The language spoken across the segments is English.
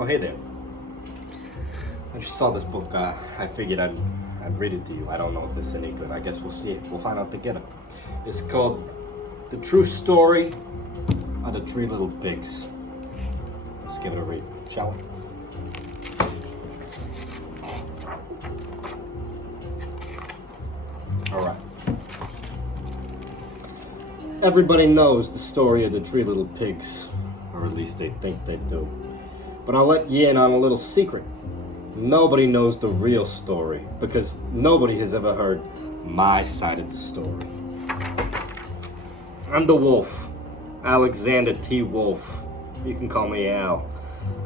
Oh, hey there. I just saw this book. I figured I'd read it to you. I don't know if it's any good. I guess we'll see it. We'll find out together. It's called The True Story of the Three Little Pigs. Let's give it a read, shall we? Alright. Everybody knows the story of the Three Little Pigs, or at least they think they do. But I'll let you in on a little secret. Nobody knows the real story, because nobody has ever heard my side of the story. I'm the wolf, Alexander T. Wolf. You can call me Al.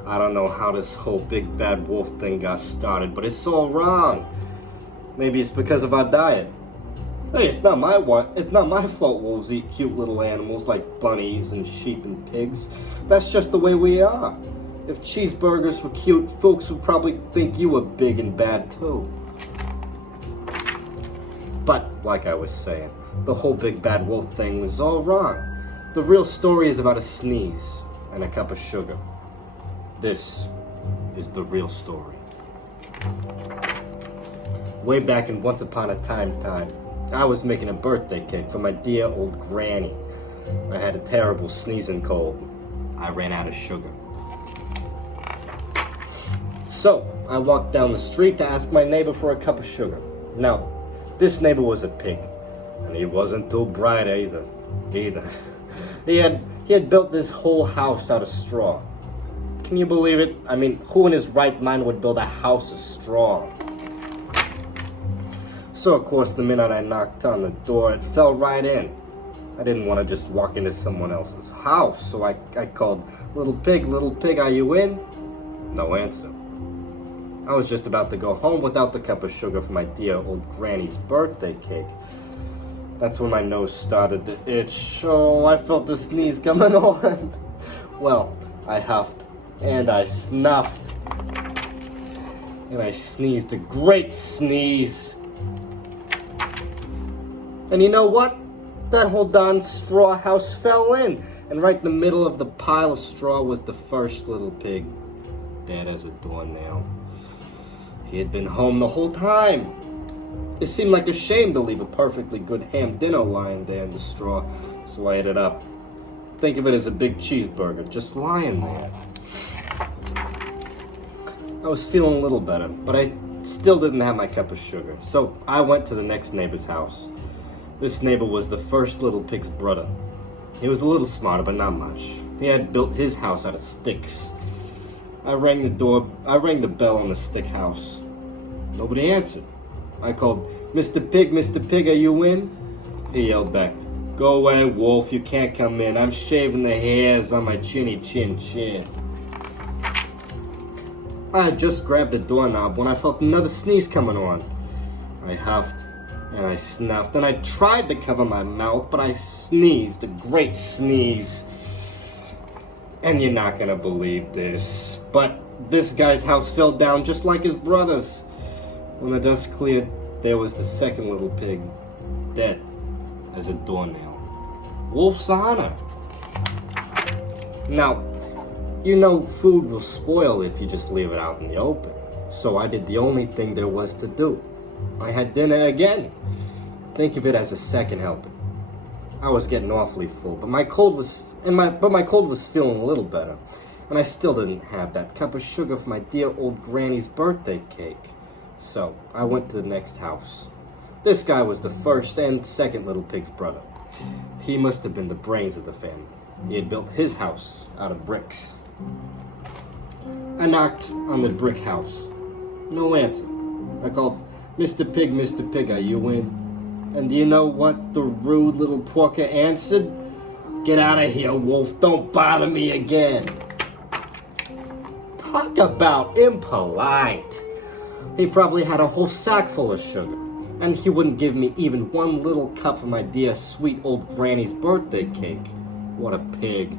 I don't know how this whole big bad wolf thing got started, but it's all wrong. Maybe it's because of our diet. Hey, it's not my fault wolves eat cute little animals like bunnies and sheep and pigs. That's just the way we are. If cheeseburgers were cute, folks would probably think you were big and bad too. But, like I was saying, the whole big bad wolf thing was all wrong. The real story is about a sneeze and a cup of sugar. This is the real story. Way back in Once Upon a Time, I was making a birthday cake for my dear old granny. I had a terrible sneezing cold. I ran out of sugar. So, I walked down the street to ask my neighbor for a cup of sugar. Now, this neighbor was a pig, and he wasn't too bright either. He had built this whole house out of straw. Can you believe it? I mean, who in his right mind would build a house of straw? So, of course, the minute I knocked on the door, it fell right in. I didn't want to just walk into someone else's house, so I called, little pig, are you in? No answer. I was just about to go home without the cup of sugar for my dear old granny's birthday cake. That's when my nose started to itch. Oh, I felt the sneeze coming on. Well, I huffed, and I snuffed, and I sneezed a great sneeze. And you know what? That whole darn straw house fell in, and right in the middle of the pile of straw was the first little pig, dead as a doornail. He had been home the whole time. It seemed like a shame to leave a perfectly good ham dinner lying there in the straw, so I ate it up. Think of it as a big cheeseburger, just lying there. I was feeling a little better, but I still didn't have my cup of sugar, so I went to the next neighbor's house. This neighbor was the first little pig's brother. He was a little smarter, but not much. He had built his house out of sticks. I rang the bell on the stick house. Nobody answered. I called, Mr. Pig, are you in? He yelled back, go away, wolf, you can't come in. I'm shaving the hairs on my chinny chin. I had just grabbed the doorknob when I felt another sneeze coming on. I huffed, and I snuffed, and I tried to cover my mouth, but I sneezed, a great sneeze. And you're not gonna believe this, but this guy's house fell down just like his brother's. When the dust cleared, there was the second little pig, dead as a doornail. Wolf's honor. Now, you know food will spoil if you just leave it out in the open. So I did the only thing there was to do. I had dinner again. Think of it as a second helping. I was getting awfully full, but my cold was feeling a little better, and I still didn't have that cup of sugar for my dear old granny's birthday cake. So I went to the next house. This guy was the first and second little pig's brother. He must have been the brains of the family. He had built his house out of bricks. I knocked on the brick house. No answer. I called, Mr. Pig, are you in? And do you know what the rude little porker answered? Get out of here, wolf. Don't bother me again. Talk about impolite. He probably had a whole sack full of sugar, and he wouldn't give me even one little cup of my dear sweet old granny's birthday cake. What a pig.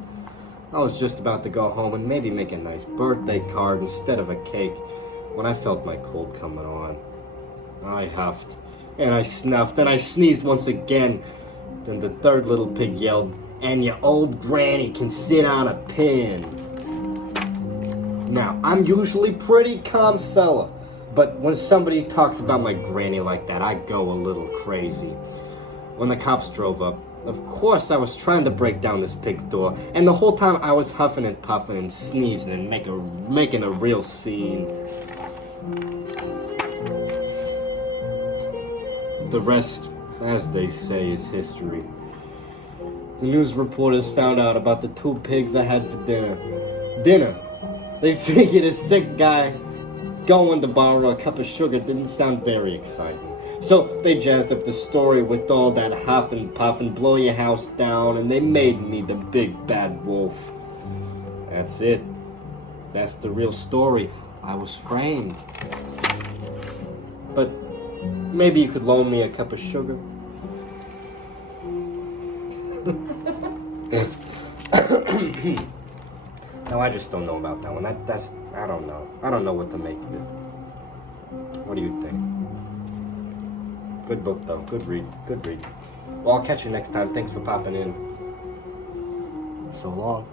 I was just about to go home and maybe make a nice birthday card instead of a cake when I felt my cold coming on. I huffed, and I snuffed, and I sneezed once again. Then the third little pig yelled, and your old granny can sit on a pin. Now, I'm usually pretty calm fella, but when somebody talks about my granny like that, I go a little crazy. When the cops drove up, of course I was trying to break down this pig's door, and the whole time I was huffing and puffing and sneezing and making a real scene. The rest, as they say, is history. The news reporters found out about the 2 pigs I had for dinner. They figured a sick guy going to borrow a cup of sugar didn't sound very exciting. So they jazzed up the story with all that huff and puff and blow your house down, and they made me the big bad wolf. That's it. That's the real story. I was framed. But maybe you could loan me a cup of sugar? No, I just don't know about that one. That's I don't know. I don't know what to make of it. What do you think? Good book though. Good read. Good read. Well, I'll catch you next time. Thanks for popping in. So long.